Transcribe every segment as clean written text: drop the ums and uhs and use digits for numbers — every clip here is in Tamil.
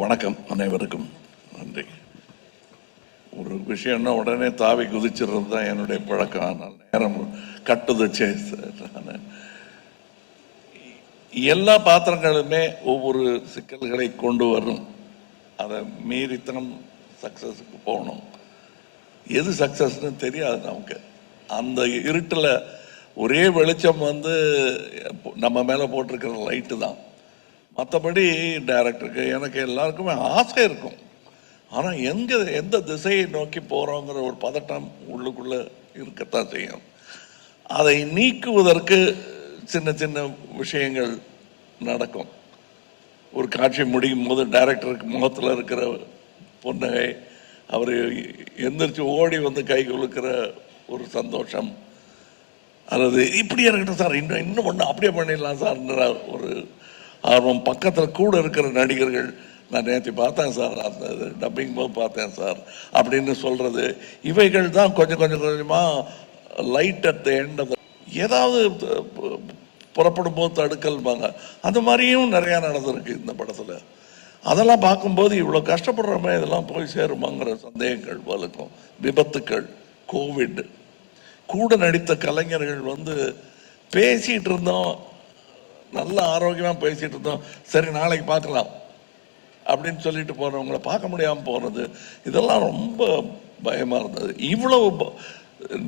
வணக்கம் அனைவருக்கும் நன்றி. ஒரு விஷயம்னா உடனே தாவி குதிச்சிடுறது தான் என்னுடைய பழக்கம். நேரம் கட்டுதச்சே எல்லா பாத்திரங்களுமே ஒவ்வொரு சிக்கல்களை கொண்டு வரும். அதை மீறித்தான் சக்சஸுக்கு போகணும். எது சக்சஸ்ன்னு தெரியாது நமக்கு. அந்த இருட்டில் ஒரே வெளிச்சம் நம்ம மேலே போட்டிருக்கிற லைட்டு தான். மற்றபடி டைரக்டருக்கு எனக்கு எல்லாருக்குமே ஆசை இருக்கும். ஆனால் எந்த திசையை நோக்கி போகிறோங்கிற ஒரு பதட்டம் உள்ளுக்குள்ளே இருக்கத்தான் செய்யும். அதை நீக்குவதற்கு சின்ன சின்ன விஷயங்கள் நடக்கும். ஒரு காட்சி முடியும் போது டைரக்டருக்கு முகத்தில் இருக்கிற புன்னகை, அவர் எந்திரிச்சு ஓடி கை குலுக்கிற ஒரு சந்தோஷம், அல்லது இப்படியே இருக்கட்டும் சார், இன்னும் ஒன்று அப்படியே பண்ணிடலாம் சார்ன்ற ஒரு ஆர்வம். பக்கத்தில் கூட இருக்கிற நடிகர்கள், நான் நேற்று பார்த்தேன் சார், அந்த டப்பிங் போது பார்த்தேன் சார் அப்படின்னு சொல்கிறது, இவைகள் தான் கொஞ்சம் கொஞ்சமாக light at the end of ஏதாவது புறப்படும் போது தடுக்கல்பாங்க. அந்த மாதிரியும் நிறையா நடந்திருக்கு இந்த படத்தில். அதெல்லாம் பார்க்கும்போது இவ்வளோ கஷ்டப்படுறோமே, இதெல்லாம் போய் சேருமாங்கிற சந்தேகங்கள் வலுக்கும். விபத்துக்கள், கோவிட், கூட நடித்த கலைஞர்கள் பேசிகிட்டு இருந்தோம், நல்ல ஆரோக்கியமாக பேசிகிட்டு இருந்தோம், சரி நாளைக்கு பார்க்கலாம் அப்படின்னு சொல்லிட்டு போகிறவங்கள பார்க்க முடியாமல் போகிறது, இதெல்லாம் ரொம்ப பயமாக இருந்தது. இவ்வளவு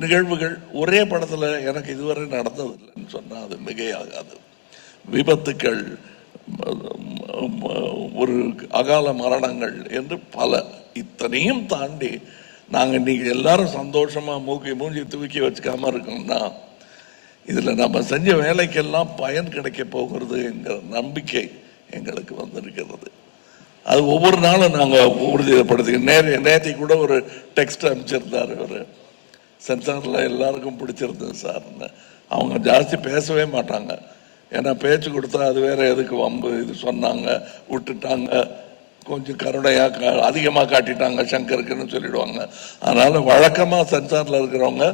நிகழ்வுகள் ஒரே படத்தில் எனக்கு இதுவரை நடந்ததில்லைன்னு சொன்னால் அது மிகையாகாது. விபத்துக்கள், ஒரு அகால மரணங்கள் என்று பல. இத்தனையும் தாண்டி நாங்கள் இன்றைக்கி எல்லாரும் சந்தோஷமாக மூஞ்சி தூக்கி வச்சுக்காம இருக்கோம்னா, இதில் நம்ம செஞ்ச வேலைக்கெல்லாம் பயன் கிடைக்க போகிறது என்கிற நம்பிக்கை எங்களுக்கு வந்திருக்கிறது. அது ஒவ்வொரு நாளும் நாங்கள் உறுதிப்படுத்தி. நேற்று கூட ஒரு டெக்ஸ்ட் அனுப்பிச்சிருந்தார் ஒரு சென்சாரில், எல்லாருக்கும் பிடிச்சிருந்தது சார்ன்னு. அவங்க ஜாஸ்தி பேசவே மாட்டாங்க, ஏன்னா பேச்சு கொடுத்தா அது வேற எதுக்கு வம்பு, இது சொன்னாங்க விட்டுட்டாங்க, கொஞ்சம் கருணையாக அதிகமாக காட்டிட்டாங்க சங்கருக்குன்னு சொல்லிடுவாங்க. அதனால் வழக்கமாக சென்சாரில் இருக்கிறவங்க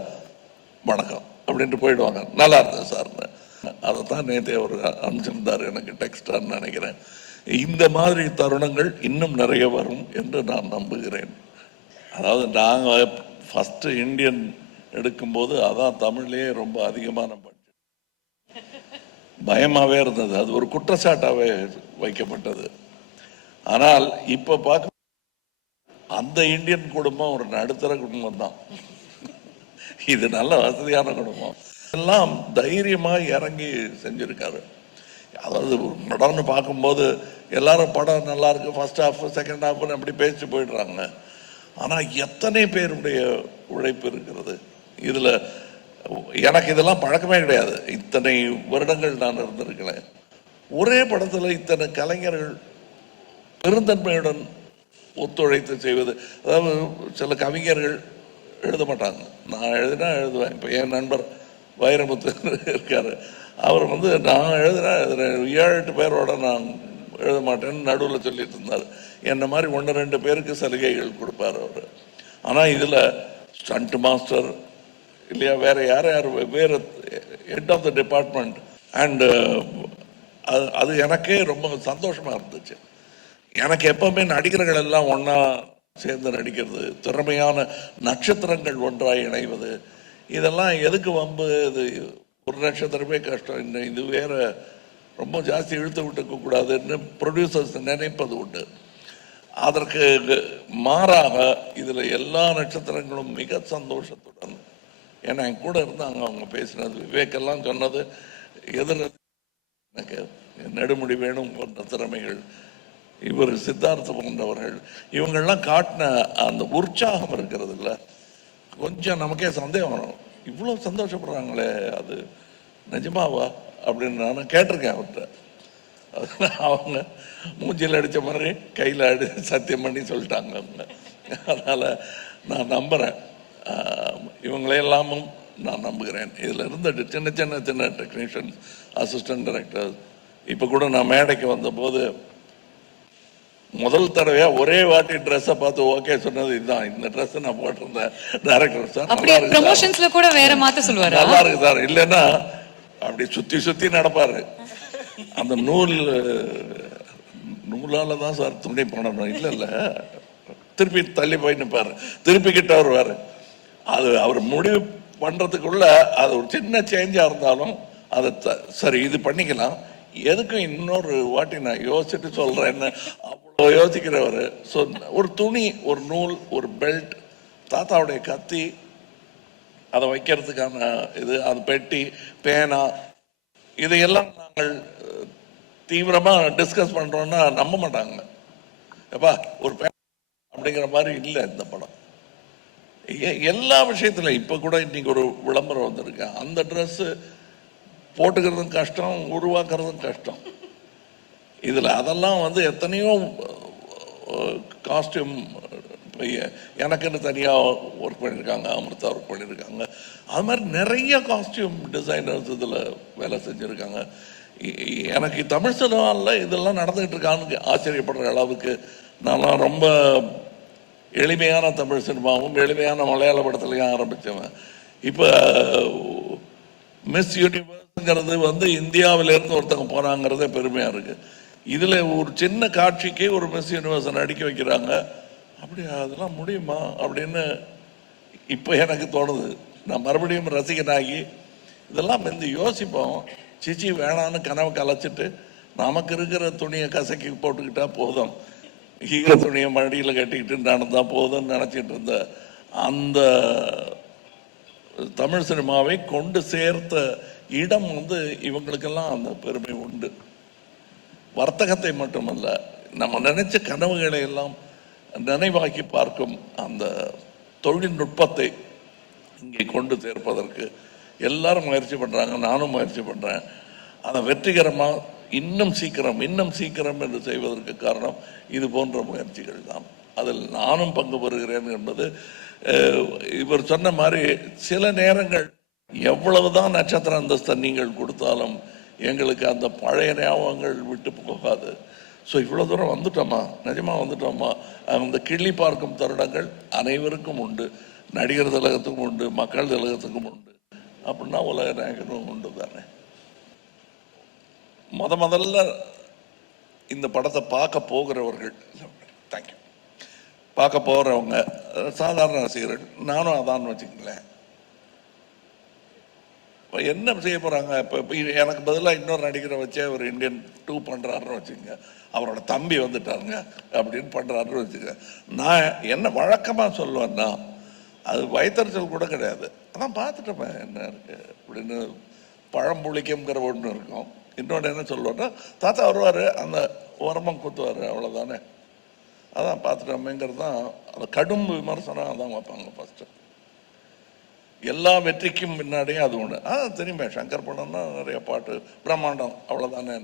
வணக்கம் அப்படின்ட்டு போயிடுவாங்க, நல்லா இருந்தது சார்னு. அதை தான் நேற்று அவர் அனுப்பிச்சிருந்தார் எனக்கு டெக்ஸ்டான்னு நினைக்கிறேன். இந்த மாதிரி தருணங்கள் இன்னும் நிறைய வரும் என்று நான் நம்புகிறேன். அதாவது நாங்கள் ஃபஸ்ட்டு இந்தியன் எடுக்கும்போது அதான் தமிழ்லேயே ரொம்ப அதிகமான பட்ஜெட். பயமாகவே இருந்தது, அது ஒரு குற்றச்சாட்டாகவே வைக்கப்பட்டது. ஆனால் இப்போ பார்க்க அந்த இந்தியன் குடும்பம் ஒரு நடுத்தர குடும்பம் தான். இது நல்ல வசதியான குடும்பம். எல்லாம் தைரியமாக இறங்கி செஞ்சுருக்காரு. அதாவது படம்னு பார்க்கும்போது எல்லாரும் படம் நல்லா இருக்கு, ஃபர்ஸ்ட் ஹாஃப் செகண்ட் ஹாஃப்னு அப்படி பேசிட்டு போயிடுறாங்க. ஆனால் எத்தனை பேருடைய உழைப்பு இருக்கிறது இதில். எனக்கு இதெல்லாம் பழக்கமே கிடையாது. இத்தனை வருடங்கள் நான் இருந்திருக்கிறேன். ஒரே படத்தில் இத்தனை கலைஞர்கள் பெருந்தன்மையுடன் ஒத்துழைத்து செய்வது. அதாவது சில கவிஞர்கள் எழுத மாட்டாங்க, நான் எழுதினா எழுதுவேன். இப்போ என் நண்பர் வைரமுத்து இருக்கார், அவர் நான் எழுதுறேன் 7-8 பேரோட நான் எழுத மாட்டேன்னு நடுவில் சொல்லிட்டு இருந்தார். என்ன மாதிரி 1-2 பேருக்கு சலுகைகள் கொடுப்பார் அவர். ஆனால் இதில் ஸ்டண்ட் மாஸ்டர் இல்லையா, வேற யார் வேறு head of the department, and அது எனக்கே ரொம்ப சந்தோஷமாக இருந்துச்சு. எனக்கு எப்பவுமே நடிகர்கள் எல்லாம் ஒன்றா சேர்ந்து நடிக்கிறது, திறமையான நட்சத்திரங்கள் ஒன்றாக இணைவது, இதெல்லாம் எதுக்கு வம்பு? இது ஒரு நட்சத்திரமே கஷ்டம், இது வேற ரொம்ப ஜாஸ்தி இழுத்து விட்டுக்க கூடாதுன்னு ப்ரொடியூசர்ஸ் நினைப்பது உண்டு. அதற்கு மாறாக இதில் எல்லா நட்சத்திரங்களும் மிக சந்தோஷத்துடன், ஏன்னா என் கூட இருந்தாங்க, அவங்க பேசினது, விவேக்கெல்லாம் சொன்னது, எனக்கு நெடுமுடி வேணும் போன்ற திறமைகள், இவர் சித்தார்த்த போன்றவர்கள், இவங்கெல்லாம் காட்டின அந்த உற்சாகம் இருக்கிறது இல்லை, கொஞ்சம் நமக்கே சந்தேகம் வரும். இவ்வளோ சந்தோஷப்படுறாங்களே, அது நிஜமாவா அப்படின்னு நான் கேட்டிருக்கேன் அவர்கிட்ட. அவங்க மூஞ்சில் அடித்த மாதிரி கையில் சத்தியம் பண்ணி சொல்லிட்டாங்க அவங்க. அதனால் நான் நம்புகிறேன், இவங்களையெல்லாமும் நான் நம்புகிறேன். இதில் இருந்த சின்ன சின்ன சின்ன டெக்னீஷியன்ஸ், அசிஸ்டன்ட் டைரக்டர், இப்போ கூட நான் மேடைக்கு வந்தபோது முதல் தடவையாக ஒரே வாட்டி ட்ரெஸ்ஸை பார்த்து ஓகே சொன்னது இதுதான். இந்த ட்ரெஸ் நான் போட்டிருந்தேன், டைரக்டர் சார் ப்ரமோஷன்ஸ்ல கூட வேற மாத்த சொல்லுவாரு, நல்லா இருக்கு சார், இல்லைன்னா அப்படி சுற்றி சுற்றி நடப்பார். அந்த நூல் நூலால தான் சார் துணி பண்ணணும். இல்லை இல்லை, திருப்பி தள்ளி போய் நிற்பாரு, திருப்பி கிட்ட வருவார். அது அவர் முடிவு பண்ணுறதுக்குள்ள அது ஒரு சின்ன சேஞ்சாக இருந்தாலும் அதை சரி இது பண்ணிக்கலாம், எதுக்கும் இன்னொரு வாட்டி நான் யோசிச்சுட்டு சொல்கிறேன்னு அவ்வளோ யோசிக்கிறவர். ஸோ ஒரு துணி, ஒரு நூல், ஒரு பெல்ட், தாத்தாவுடைய கத்தி, அதை வைக்கிறதுக்கான இது, அது பெட்டி, பேனா, இதையெல்லாம் நாங்கள் தீவிரமாக டிஸ்கஸ் பண்ணுறோன்னா நம்ப மாட்டாங்க. எப்பா ஒரு பேனா அப்படிங்கிற மாதிரி இல்லை இந்த படம். எல்லா விஷயத்துல இப்போ கூட இன்னைக்கு ஒரு விளம்பரம் வந்திருக்கு, அந்த ட்ரெஸ்ஸு போட்டுக்கிறதும் கஷ்டம், உருவாக்குறதும் கஷ்டம். இதில் அதெல்லாம் வந்து எத்தனையோ காஸ்டியூம் எனக்குன்னு தனியாக ஒர்க் பண்ணியிருக்காங்க, அமிர்தா ஒர்க் பண்ணியிருக்காங்க. அது மாதிரி நிறைய காஸ்டியூம் டிசைனர்ஸ் இதில் வேலை செஞ்சுருக்காங்க. எனக்கு தமிழ் சினிமாவில் இதெல்லாம் நடந்துகிட்டு இருக்கான்னு ஆச்சரியப்படுற அளவுக்கு நான்லாம் ரொம்ப எளிமையான தமிழ் சினிமாவும் எளிமையான மலையாள படத்துலையும் ஆரம்பித்தவன். இப்போ மிஸ் யூனிவர்ஸுங்கிறது வந்து இந்தியாவிலேருந்து ஒருத்தவங்க போனாங்கிறதே பெருமையாக இருக்குது. இதில் ஒரு சின்ன காட்சிக்கு ஒரு மிஸ் யூனிவர்ஸை நடிக்க வைக்கிறாங்க. அப்படி அதெல்லாம் முடியுமா அப்படின்னு இப்போ எனக்கு தோணுது. நான் மறுபடியும் ரசிகனாகி இதெல்லாம் வந்து யோசிப்போம். சிச்சி வேணான்னு கனவு கலைச்சிட்டு நமக்கு இருக்கிற துணியை கசக்கி போட்டுக்கிட்டா போதும், ஈர துணியை மடியில் கட்டிக்கிட்டு நடந்தா போதும்னு நினச்சிட்டு இருந்த அந்த தமிழ் சினிமாவை கொண்டு சேர்த்த இடம் வந்து இவங்களுக்கெல்லாம் அந்த பெருமை உண்டு. வர்த்தகத்தை மட்டுமல்ல, நம்ம நினைச்ச கனவுகளை எல்லாம் நினைவாக்கி பார்க்கும் அந்த தொழில்நுட்பத்தை இங்கே கொண்டு சேர்ப்பதற்கு எல்லாரும் முயற்சி பண்ணுறாங்க, நானும் முயற்சி பண்ணுறேன். அதை வெற்றிகரமாக இன்னும் சீக்கிரம் என்று செய்வதற்கு காரணம் இது போன்ற முயற்சிகள் தான். அதில் நானும் பங்கு பெறுகிறேன் என்பது, இவர் சொன்ன மாதிரி சில நேரங்கள் எவ்வளவுதான் நட்சத்திர அந்தஸ்தை நீங்கள் கொடுத்தாலும் எங்களுக்கு அந்த பழைய ஞாபகங்கள் விட்டு போகாது. ஸோ இவ்வளோ தூரம் வந்துட்டோமா, நிஜமாக வந்துட்டோமா. அந்த கிள்ளி பார்க்கும் தருணங்கள் அனைவருக்கும் உண்டு, நடிகர் திலகத்துக்கும் உண்டு, மக்கள் திலகத்துக்கும் உண்டு. அப்படின்னா உலக நாயகனும் உண்டு தானே. முதல்ல இந்த படத்தை பார்க்க போகிறவர்கள், தேங்க்யூ, பார்க்க போகிறவங்க சாதாரண ரசிகர்கள், நானும் அதான்னு வச்சுக்கங்களேன். இப்போ என்ன செய்ய போகிறாங்க? இப்போ எனக்கு பதிலாக இன்னொரு நடிகரை வச்சே ஒரு இந்தியன் 2 பண்ணுறாருன்னு வச்சுக்கோங்க, அவரோட தம்பி வந்துட்டாருங்க அப்படின்னு பண்ணுறாருன்னு வச்சுக்க. நான் என்ன வழக்கமாக சொல்லுவேன்னா, அது வயிற்றுச்சல் கூட கிடையாது, அதான் பார்த்துட்டோமே என்ன இருக்குது அப்படின்னு. பழம்புளிக்கம்ங்கிற ஒன்று இருக்கும். இன்னொன்று என்ன சொல்லுவேன்னா, தாத்தா வருவார், அந்த உரமம் குத்துவார், அவ்வளோதானே. அதான் பார்த்துட்டோமேங்கிறது தான். அந்த கடும் விமர்சனம் அதான் வைப்பாங்க ஃபஸ்ட்டு. எல்லா வெற்றிக்கும் முன்னாடியே அது ஒன்று. தெரியுமே, சங்கர் படம்னா நிறைய பாட்டு, பிரம்மாண்டம் அவ்வளோதானே.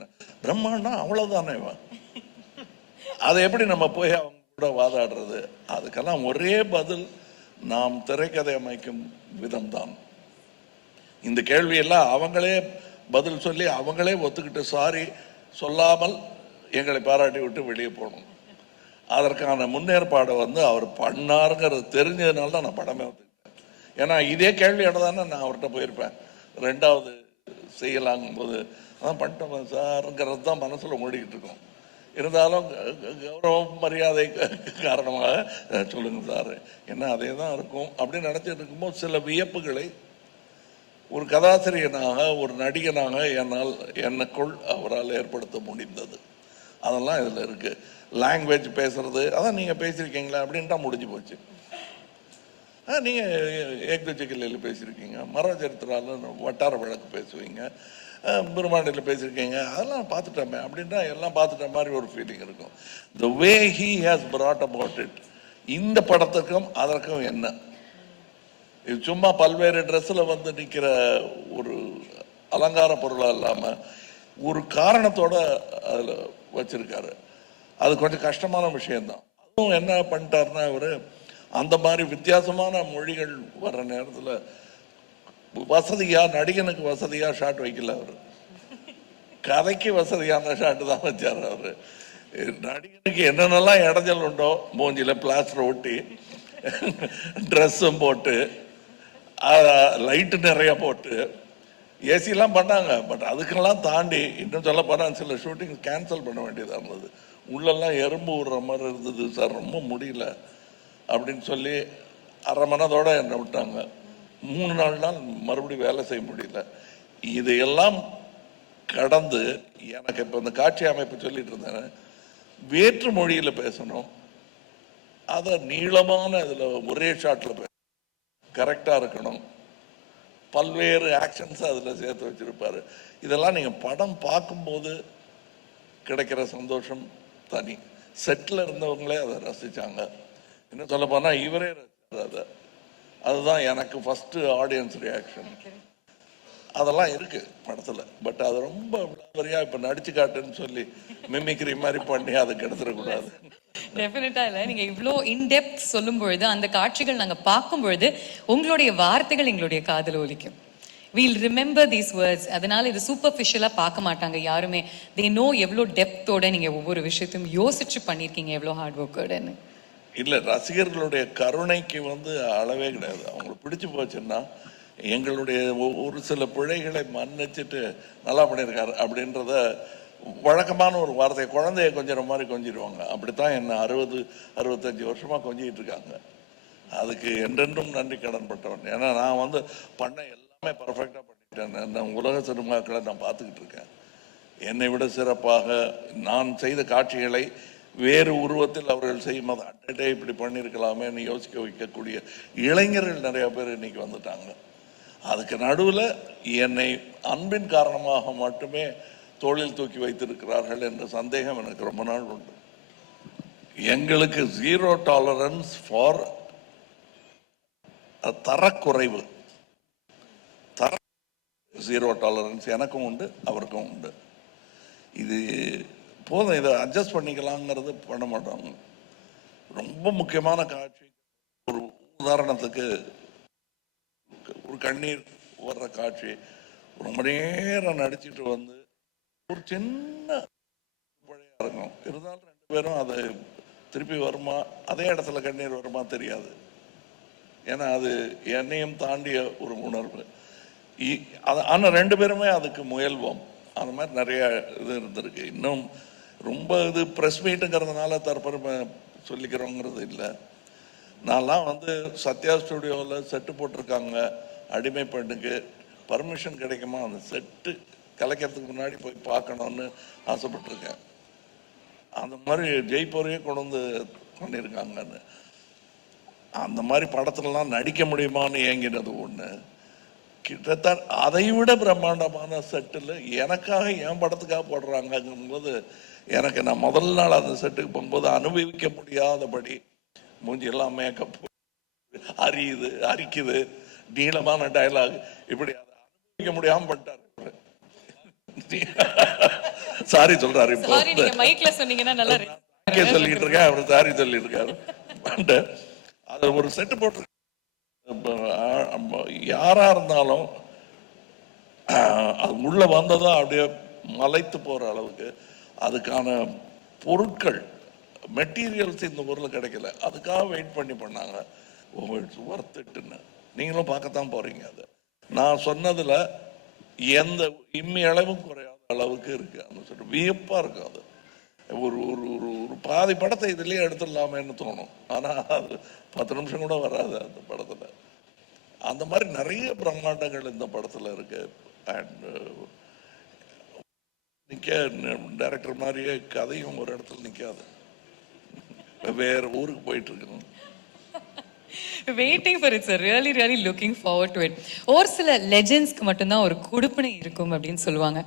பிரம்மாண்டம் அவ்வளோதானே, அதை எப்படி நம்ம போய் அவங்க கூட வாதாடுறது? அதுக்கெல்லாம் ஒரே பதில், நாம் திரைக்கதை அமைக்கும் விதம்தான். இந்த கேள்வியெல்லாம் அவங்களே பதில் சொல்லி அவங்களே ஒத்துக்கிட்டு சாரி சொல்லாமல் எங்களை பாராட்டி விட்டு வெளியே போகணும். அதற்கான முன்னேற்பாடை வந்து அவர் பண்ணாருங்கிறது தெரிஞ்சதுனால தான் நான் படமே ஒத்துக்கிட்டேன். ஏன்னா இதே கேள்வியோட தானே நான் அவர்கிட்ட போயிருப்பேன். 2வது செய்யலாங்கும் போது அதான் பண்ணிட்டோம் சாருங்கிறது தான் மனசில் ஓடிக்கிட்டு இருக்கோம். இருந்தாலும் கௌரவம் மரியாதை காரணமாக சொல்லுங்க சார், என்ன அதே தான் இருக்கும் அப்படின்னு நினச்சிட்டு இருக்கும்போது சில வியப்புகளை ஒரு கதாசிரியனாக, ஒரு நடிகனாக எனக்குள் அவரால் ஏற்படுத்த முடிந்தது. அதெல்லாம் இதில் இருக்குது. லாங்குவேஜ் பேசுறது, அதான் நீங்கள் பேசியிருக்கீங்களா அப்படின்ட்டா முடிஞ்சு போச்சு. நீங்கள் ஏக்தொச்சிக்கல்லையில் பேசியிருக்கீங்க, மரச்சரித்திரால வட்டார வழக்கு பேசுவீங்க, பிரம்மாண்டில் பேசியிருக்கீங்க, அதெல்லாம் பார்த்துட்டோமே அப்படின்ட்டா எல்லாம் பார்த்துட்ட மாதிரி ஒரு ஃபீலிங் இருக்கும். The way he has brought about it, இந்த படத்துக்கும் அதற்கும் என்ன, இது சும்மா பல்வேறு ட்ரெஸ்ஸில் வந்து நிற்கிற ஒரு அலங்கார பொருளாக இல்லாமல் ஒரு காரணத்தோட அதில் வச்சிருக்காரு. அது கொஞ்சம் கஷ்டமான விஷயம்தான். அதுவும் என்ன பண்ணிட்டாருன்னா, இவர் அந்த மாதிரி வித்தியாசமான மொழிகள் வர்ற நேரத்தில் வசதியாக, நடிகனுக்கு வசதியாக ஷாட் வைக்கல, அவர் கதைக்கு வசதியான ஷாட்டு தான் வச்சார். அவர் நடிகனுக்கு என்னென்னலாம் இடைஞ்சல் உண்டோ, மூஞ்சியில் பிளாஸ்டர் ஒட்டி, ட்ரெஸ்ஸும் போட்டு, லைட்டு நிறைய போட்டு, ஏசிலாம் பண்ணாங்க. பட் அதுக்கெல்லாம் தாண்டி இன்னும் சொல்ல போனால் சில ஷூட்டிங் கேன்சல் பண்ண வேண்டியதாக இருந்தது. உள்ளெல்லாம் எறும்பு விடுற மாதிரி இருந்தது சார், ரொம்ப முடியல அப்படின்னு சொல்லி அரை மனதோட என்னை விட்டாங்க. 3-4 நாள் மறுபடியும் வேலை செய்ய முடியல. இதையெல்லாம் கடந்து எனக்கு இப்போ இந்த காட்சி அமைப்பு சொல்லிட்டு இருந்தேன், வேற்று மொழியில் பேசணும், அதை நீளமான இதில் ஒரே ஷாட்டில் கரெக்டாக இருக்கணும், பல்வேறு ஆக்ஷன்ஸ் அதில் சேர்த்து வச்சிருப்பாரு. இதெல்லாம் நீங்கள் படம் பார்க்கும்போது கிடைக்கிற சந்தோஷம் தனி. செட்டில் இருந்தவங்களே அதை ரசித்தாங்க. இன்னும் சொல்ல போனால் இவரே ரசித்தார் அதை. அதுதான் எனக்கு ஃபஸ்ட்டு ஆடியன்ஸ் ரியாக்ஷன். அதெல்லாம் இருக்கு படத்தில். பட் அது ரொம்ப விளாவரியாக இப்போ நடிச்சு காட்டுன்னு சொல்லி மிமிக்ரி மாதிரி பண்ணி அதை கெடுத்துடக்கூடாது. டெஃபினட்டா இல்ல, நீங்க இவ்ளோ இன்டெப்த் சொல்லும் பொழுது, அந்த காட்சிகள் நாங்க பார்க்கும் பொழுது உங்களுடைய வார்த்தைகள் எங்களுடைய காதுல ஒலிக்கும். We'll remember these words. அதனால இது சூப்பர்ஃபிஷியலா பார்க்க மாட்டாங்க யாருமே. தே நோ எவ்வளோ டெப்த்தோட நீங்க ஒவ்வொரு விஷயத்தையும் யோசிச்சு பண்ணிருக்கீங்க, எவ்வளோ ஹார்ட் ஒர்க்கோடன்னு. இல்லை, ரசிகர்களுடைய கருணைக்கு அளவே கிடையாது. அவங்களுக்கு பிடிச்சு போச்சுன்னா எங்களுடைய ஒரு சில பிழைகளை மன்னிச்சுட்டு நல்லா பண்ணியிருக்காரு அப்படின்றத வழக்கமான ஒரு வார்த்தை, குழந்தைய கொஞ்சிற மாதிரி கொஞ்சிடுவாங்க. அப்படித்தான் என்ன 60-65 வருஷமா கொஞ்சிட்டு இருக்காங்க. அதுக்கு என்றென்றும் நன்றி கடன் பட்டவன். ஏன்னா நான் பண்ண எல்லாமே பர்ஃபெக்டாக பண்ணிட்டேன். நான் உலக சினிமாக்களை நான் பார்த்துக்கிட்டு இருக்கேன். என்னை விட சிறப்பாக நான் செய்த காட்சிகளை வேறு உருவத்தில் அவர்கள் செய்யும்போது அட்டே இப்படி பண்ணியிருக்கலாமேன்னு யோசிக்க வைக்கக்கூடிய இளைஞர்கள் நிறைய பேர் இன்னைக்கு வந்துட்டாங்க. அதுக்கு நடுவில் என்னை அன்பின் காரணமாக மட்டுமே தோளில் தூக்கி வைத்திருக்கிறார்கள் என்ற சந்தேகம் எனக்கு ரொம்ப நாள் உண்டு. எங்களுக்கு 0 டாலரன்ஸ் ஃபார் தரக்குறைவு. 0 டாலரன்ஸ் எனக்கும் உண்டு, அவருக்கும் உண்டு. இது போதும், இதை அட்ஜஸ்ட் பண்ணிக்கலாங்கிறது பண்ண மாட்டாங்க. ரொம்ப முக்கியமான காட்சி, ஒரு உதாரணத்துக்கு ஒரு கண்ணீர் வர்ற காட்சி, ரொம்ப நேரம் நடிச்சிட்டு ஒரு சின்ன பழையா இருக்கும், இருந்தாலும் 2 பேரும் அது திருப்பி வருமா, அதே இடத்துல கண்ணீர் வருமா தெரியாது. ஏன்னா அது என்னையும் தாண்டிய ஒரு உணர்வு. ஆனால் 2 பேருமே அதுக்கு முயல்வோம். அந்த மாதிரி நிறைய இது இருந்திருக்கு. இன்னும் ரொம்ப இது ப்ரெஸ் மீட்டுங்கிறதுனால தற்பெருமை சொல்லிக்கிறோங்கிறது இல்லை. நான்லாம் சத்யா ஸ்டுடியோவில் செட்டு போட்டிருக்காங்க, அடிமை பெண்ணுக்கு பர்மிஷன் கிடைக்குமா, அந்த செட்டு கலைக்கிறதுக்கு முன்னாடி போய் பார்க்கணும்னு ஆசைப்பட்டிருக்கேன். அந்த மாதிரி ஜெய்ப்பூரையே கொண்டு பண்ணியிருக்காங்கன்னு. அந்த மாதிரி படத்துலலாம் நடிக்க முடியுமான்னு ஏங்கினது ஒன்று. கிட்டத்தட்ட அதை விட பிரம்மாண்டமான செட்டில் எனக்காக என் படத்துக்காக போடுறாங்கங்கும்போது எனக்கு, நான் முதல் நாள் அந்த செட்டுக்கு போகும்போது அனுபவிக்க முடியாதபடி மூஞ்சி எல்லாம் மேக்கப் அரிக்குது, நீளமான டயலாக், இப்படி அதை அனுபவிக்க முடியாம பண்ணிட்டாரு. சாரி சொல்றாரு. இப்போ சொல்லிட்டு இருக்கேன், அவர் சாரி சொல்லிட்டு இருக்காரு. அது ஒரு செட்டு போட்டு யாரா இருந்தாலும் அது உள்ள வந்ததா அப்படியே மலைத்து போற அளவுக்கு அதுக்கான பொருட்கள், மெட்டீரியல்ஸ் இந்த ஊரில் கிடைக்கல. அதுக்காக வெயிட் பண்ணாங்க. ஒர்த்துட்டுன்னு நீங்களும் பார்க்கத்தான் போறீங்க. அதை நான் சொன்னதுல எந்த இம்மி அளவும் குறையாத அளவுக்கு இருக்கு. அந்த சொல்லிட்டு வியப்பா இருக்கு. அது ஒரு ஒரு ஒரு பாதி படத்தை இதுலயே எடுத்துடலாமேன்னு தோணும். ஆனா அது 10 நிமிஷம் கூட வராது அந்த படத்துல. அந்த மாதிரி நிறைய பிரம்மாண்டங்கள் இந்த படத்துல இருக்கு. அண்ட் டைரக்டர் மாதிரியே கதையும் ஒரு இடத்துல நிக்காது, வேற ஊருக்கு போயிட்டு இருக்கணும். Waiting for it, sir. Really looking forward to it. ஒரு சில லெஜெண்ட்ஸ்க்கு மட்டும்தான் ஒரு குடுப்பினை இருக்கும் அப்படின்னு சொல்லுவாங்க.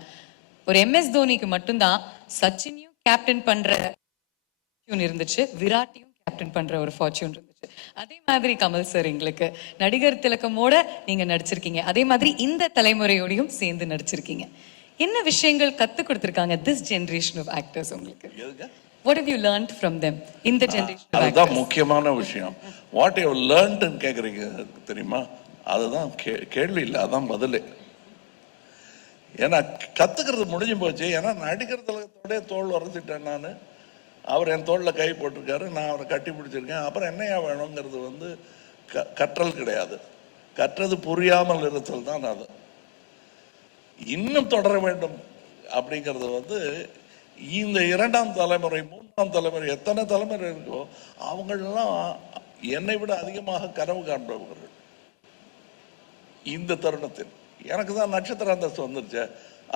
ஒரு MS தோனிக்கு மட்டும்தான் சச்சினையும் கேப்டன் பண்ற இருந்துச்சு, விராட்டையும் கேப்டன் பண்ற ஒரு ஃபார்ச்சூன் இருந்துச்சு. அதே மாதிரி கமல் சார் எங்களுக்கு நடிகர் திலகமோட நீங்க நடிச்சிருக்கீங்க. அதே மாதிரி இந்த தலைமுறையோடையும் சேர்ந்து நடிச்சிருக்கீங்க. என்ன விஷயங்கள் கத்து கொடுத்திருக்காங்க this generation of actors உங்களுக்கு? What have you learned from them in the generation of actors? அதுதான் முக்கியமான விஷயம். வாட் யூ லேர்ன்ட்னு கேக்குறீங்க தெரியுமா? அதுதான் கேள்வி இல்லை, அதான் பதிலே. ஏன்னா கத்துக்கிறது முடிஞ்சு போச்சு. ஏன்னா நடிகர் திலகத்தோட தோல் உரைச்சிட்டேன் நான். அவர் என் தோளில் கை போட்டிருக்காரு, நான் அவரை கட்டி பிடிச்சிருக்கேன். அப்புறம் என்னையா வேணுங்கிறது கற்றல் கிடையாது. கற்றது புரியாமல் இருத்தல் தான். அது இன்னும் தொடர வேண்டும் அப்படிங்கிறது இந்த 2ஆம் தலைமுறை 3 தலைமுறை எத்தனை தலைமுறை இருக்கோ அவங்களெல்லாம் என்னை விட அதிகமாக கனவு காண்பவர்கள். இந்த தருணத்தில் எனக்கு தான் நட்சத்திர அந்தஸ்து வந்துருச்சு.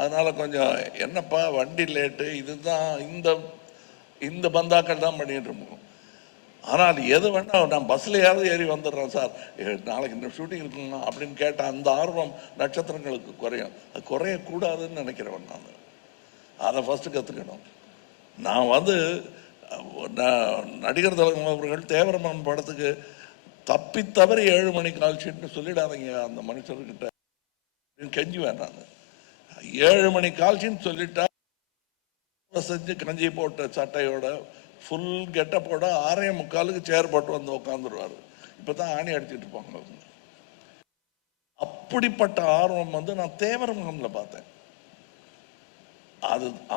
அதனால கொஞ்சம் என்னப்பா வண்டி லேட்டு, இதுதான் இந்த பந்தாக்கள் தான் பண்ணிட்டு இருக்கோம். ஆனால் எது வேணா நான் பஸ்லையாவது ஏறி வந்துடுறேன் சார், நாளைக்கு இந்த ஷூட்டிங் இருக்குங்க அப்படின்னு கேட்ட அந்த ஆர்வம் நட்சத்திரங்களுக்கு குறையும். அது குறையக்கூடாதுன்னு நினைக்கிறவன் நான். அதை ஃபஸ்ட்டு கற்றுக்கணும். நான் நடிகர் திலகம் அவர்கள் தேவரமன் படத்துக்கு தப்பி தவறி 7 மணி கால் ஷீட்னு சொல்லிடாதீங்க அந்த மனுஷர்கிட்ட கெஞ்சுவேன் நான். 7 மணி கால் ஷீட் சொல்லிட்டா செஞ்சு கஞ்சி போட்ட சட்டையோட ஃபுல் கெட்டப்போட 6:45 சேர் போட்டு வந்து உட்காந்துருவாரு. இப்பதான் ஆணி அடிச்சுட்டு இருப்பாங்க. அப்படிப்பட்ட ஆர்வம் நான் தேவரமகன்ல பார்த்தேன்.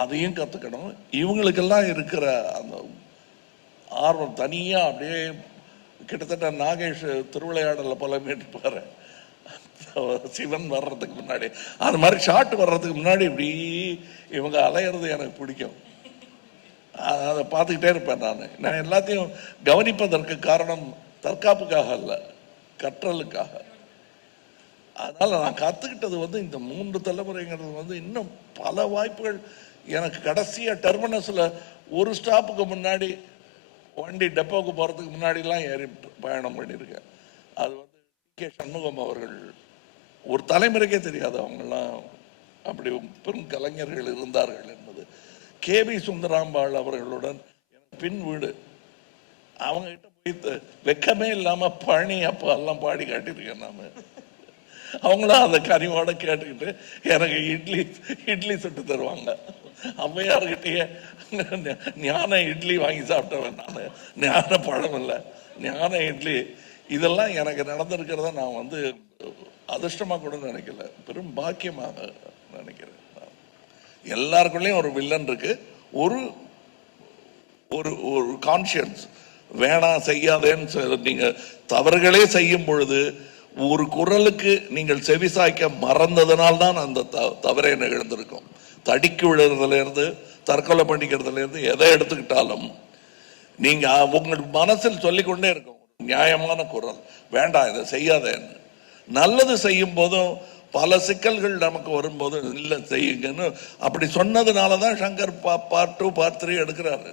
அதையும் கத்துக்கணும். இவங்களுக்கெல்லாம் இருக்கிற அந்த ஆர்வம் தனியா அப்படியே கிட்டத்தட்ட நாகேஷ் திருவிளையாடல போல மீட்டுப்பாரு. சிவன் வர்றதுக்கு முன்னாடி அது மாதிரி ஷாட் வர்றதுக்கு முன்னாடி இப்படி இவங்க அலையிறது எனக்கு பிடிக்கும். அதை பார்த்துக்கிட்டே இருப்பேன். நான் எல்லாத்தையும் கவனிப்பதற்கு காரணம் தற்காப்புக்காக அல்ல, கற்றலுக்காக. அதனால நான் கத்துக்கிட்டது இந்த 3 தலைமுறைங்கிறது இன்னும் பல வாய்ப்புகள் எனக்கு. கடைசியா டெர்மினஸ்ல ஒரு ஸ்டாப்புக்கு முன்னாடி வண்டி டெப்போக்கு போறதுக்கு முன்னாடிலாம் ஏறி பயணம் பண்ணியிருக்கேன். அது கே சண்முகம் அவர்கள் ஒரு தலைமுறைக்கே தெரியாது அவங்கெல்லாம் அப்படி பெரும் கலைஞர்கள் இருந்தார்கள் என்பது. கேபி சுந்தராம்பாள் அவர்களுடன் பின் வீடு, அவங்க கிட்ட போய் வெக்கமே இல்லாம பழனி அப்போ எல்லாம் பாடி காட்டியிருக்கேன் நான். அவங்களும் அதை கனிவோட கேட்டுக்கிட்டு எனக்கு இட்லி சுட்டு தருவாங்க. அம்மையார்கிட்டயே ஞான இட்லி வாங்கி சாப்பிட்டவன் நான். ஞான பழம் இல்லை, ஞான இட்லி. இதெல்லாம் எனக்கு நடந்திருக்கிறத நான் அதிர்ஷ்டமா கூட நினைக்கல, பெரும் பாக்கியமாக நினைக்கிறேன். எல்லாருக்குள்ளேயும் ஒரு வில்லன் இருக்கு, ஒரு ஒரு கான்சியன்ஸ். வேணாம் செய்யாதேன்னு நீங்க தவறுகளே செய்யும் பொழுது ஒரு குரலுக்கு நீங்கள் செவிசாய்க்க மறந்ததனால்தான் அந்த தவறை நிகழ்ந்திருக்கும். தடிக்கு விழுறதுல இருந்து தற்கொலை பண்ணிக்கிறதுல இருந்து எதை எடுத்துக்கிட்டாலும் நீங்க உங்கள் மனசில் சொல்லிக்கொண்டே இருக்கும் நியாயமான குரல், வேண்டாம் இதை செய்யாதேன்னு. நல்லது செய்யும் போதும் பல சிக்கல்கள் நமக்கு வரும்போது இல்லை செய்யுங்கன்னு அப்படி சொன்னதுனாலதான் சங்கர் பார்ட் 2 பார்ட் 3 எடுக்கிறாரு.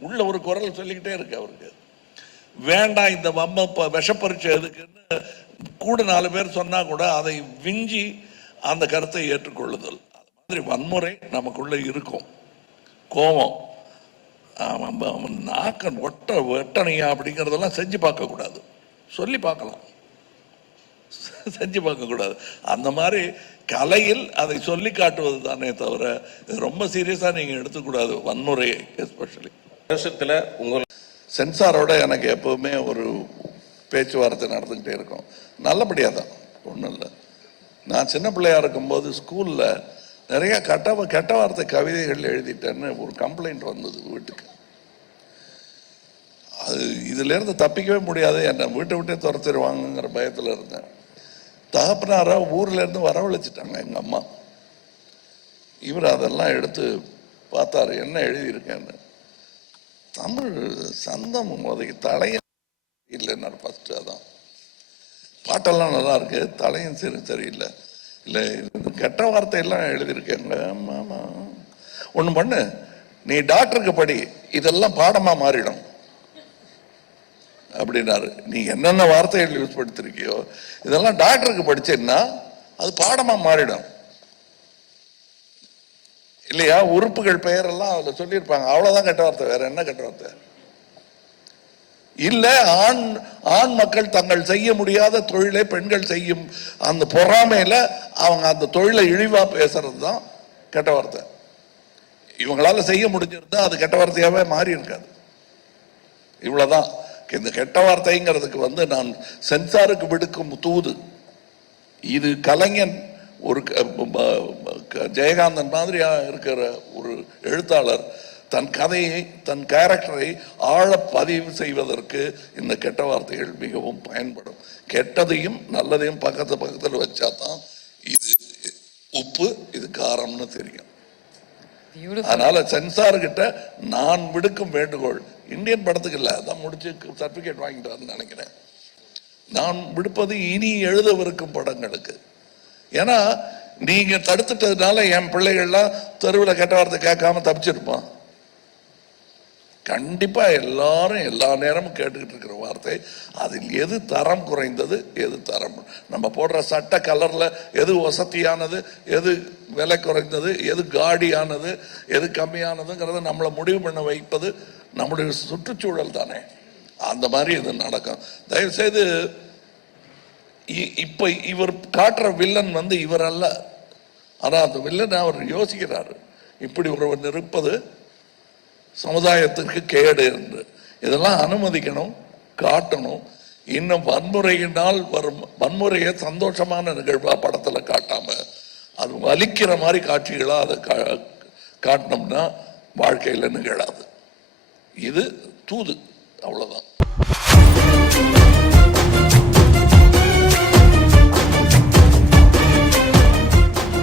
உள்ள ஒரு குரல் சொல்லிக்கிட்டே இருக்கு அவருக்கு. வேண்டாம் இந்த விஷப்பரீட்சை எதுக்குன்னு கூட 4 பேர் சொன்னா கூட அதை விஞ்சி அந்த கருத்தை ஏற்றுக்கொள்ளுதல். அது மாதிரி வன்முறை நமக்குள்ள இருக்கும். கோபம், நாக்க வெட்டணையா அப்படிங்கிறதெல்லாம் செஞ்சு பார்க்க கூடாது. சொல்லி பார்க்கலாம், செஞ்சு பார்க்க கூடாது. அந்த மாதிரி கலையில் அதை சொல்லி காட்டுவது தானே தவிர ரொம்ப சீரியஸா நீங்க எடுத்துக்கூடாது வன்முறையை. எஸ்பெஷலி வருஷத்துல உங்கள் சென்சாரோட எனக்கு எப்பவுமே ஒரு பேச்சுவார்த்தை நடந்துகிட்டே இருக்கும். நல்லபடியாக தான், ஒன்றும் இல்லை. நான் சின்ன பிள்ளையா இருக்கும்போது ஸ்கூல்ல நிறைய கெட்ட வார்த்தை கவிதைகள் எழுதிட்டேன்னு ஒரு கம்ப்ளைண்ட் வந்தது வீட்டுக்கு. அது இதுல இருந்து தப்பிக்கவே முடியாது, என்னை வீட்டை விட்டே துரத்திடுவாங்கிற பயத்தில் இருந்தேன். தகப்பனாரா ஊர்ல இருந்து வரவழைச்சிட்டாங்க எங்க அம்மா. இவர் அதெல்லாம் எடுத்து பார்த்தாரு, என்ன எழுதியிருக்கேன்னு. தமிழ் சந்தம் உதவி தலைய இல்லைன்னாரு ஃபர்ஸ்ட். அதான் பாட்டெல்லாம் நல்லா இருக்கு, தலையும் சரியில்லை. இல்லை கெட்ட வார்த்தையெல்லாம் எழுதியிருக்கேங்க. ஆமா, ஒன்று பண்ணு, நீ டாக்டருக்கு படி, இதெல்லாம் பாடமா மாறிடும் அப்படின்னாரு. நீ என்னென்ன வார்த்தைகள் யூஸ் படுத்திருக்கியோ இதெல்லாம் டாக்டருக்கு படிச்சேன்னா அது பாடமா மாறிடும் இல்லையா? உறுப்புகள் பெயரெல்லாம் அதுல சொல்லியிருப்பாங்க, அவ்வளவுதான் கெட்ட வார்த்தை, வேற என்ன கெட்ட வார்த்தை? இல்ல ஆண் மக்கள் தங்கள் செய்ய முடியாத தொழிலை பெண்கள் செய்யும் அந்த பொறாமையில அவங்க அந்த தொழிலை இழிவா பேசுறது தான் கெட்ட வார்த்தை. இவங்களால செய்ய முடிஞ்சிருந்தா அது கெட்ட வார்த்தையாவே மாறி இருக்காது. இவ்வளவுதான். இந்த கெட்ட வார்த்தைங்கிறதுக்கு நான் சென்சாருக்கு விடுக்கும் தூது இது. கலைஞன் ஒரு ஜெயகாந்தன் மாதிரியா இருக்கிற ஒரு எழுத்தாளர் தன் கதையை, தன் கேரக்டரை ஆழ பதிவு செய்வதற்கு இந்த கெட்ட வார்த்தைகள் மிகவும் பயன்படும். கெட்டதையும் நல்லதையும் பக்கத்தில் வச்சாதான் இது உப்பு இது காரம்னு தெரியும். Beautiful. அதனால சென்சார் கிட்ட நான் விடுக்கும் வேண்டுகோள், இந்தியன் படத்துக்கு இல்ல, அதான் முடிச்சு சர்டிபிகேட் வாங்கிட்டு வரேன்னு நினைக்கிறேன். நான் விடுப்பது இனி எழுதவிருக்கும் படங்களுக்கு. ஏன்னா நீங்க தடுத்துட்டதுனால என் பிள்ளைகள்லாம் தெருவில் கெட்ட வார்த்தை கேட்காம தப்பிச்சிருப்பான். கண்டிப்பா எல்லாரும் எல்லா நேரமும் கேட்டுக்கிட்டு இருக்கிற வார்த்தை, அதில் எது தரம் குறைந்தது, எது தரம், நம்ம போடுற சட்ட கலர்ல எது வசதியானது, எது விலை குறைந்தது, எது காடியானது, எது கம்மியானதுங்கிறத நம்மளை முடிவு பண்ண வைப்பது நம்முடைய சுற்றுச்சூழல் தானே. அந்த மாதிரி இது நடக்கும். தயவு செய்து இப்ப இவர் காட்டுற வில்லன் இவர் அல்ல. ஆனா அந்த வில்லன் அவர் யோசிக்கிறாரு, இப்படி ஒருவன் இருப்பது சமுதாயத்திற்கு கேடு என்று. இதெல்லாம் அனுமதிக்கணும், காட்டணும். இன்னும் வன்முறையினால் வரும் வன்முறையை சந்தோஷமான நிகழ்வா படத்துல காட்டாம அது வலிக்கிற மாதிரி காட்சிகளா அதை காட்டினோம்னா வாழ்க்கையில நிகழாது. இது தூது, அவ்வளவுதான்.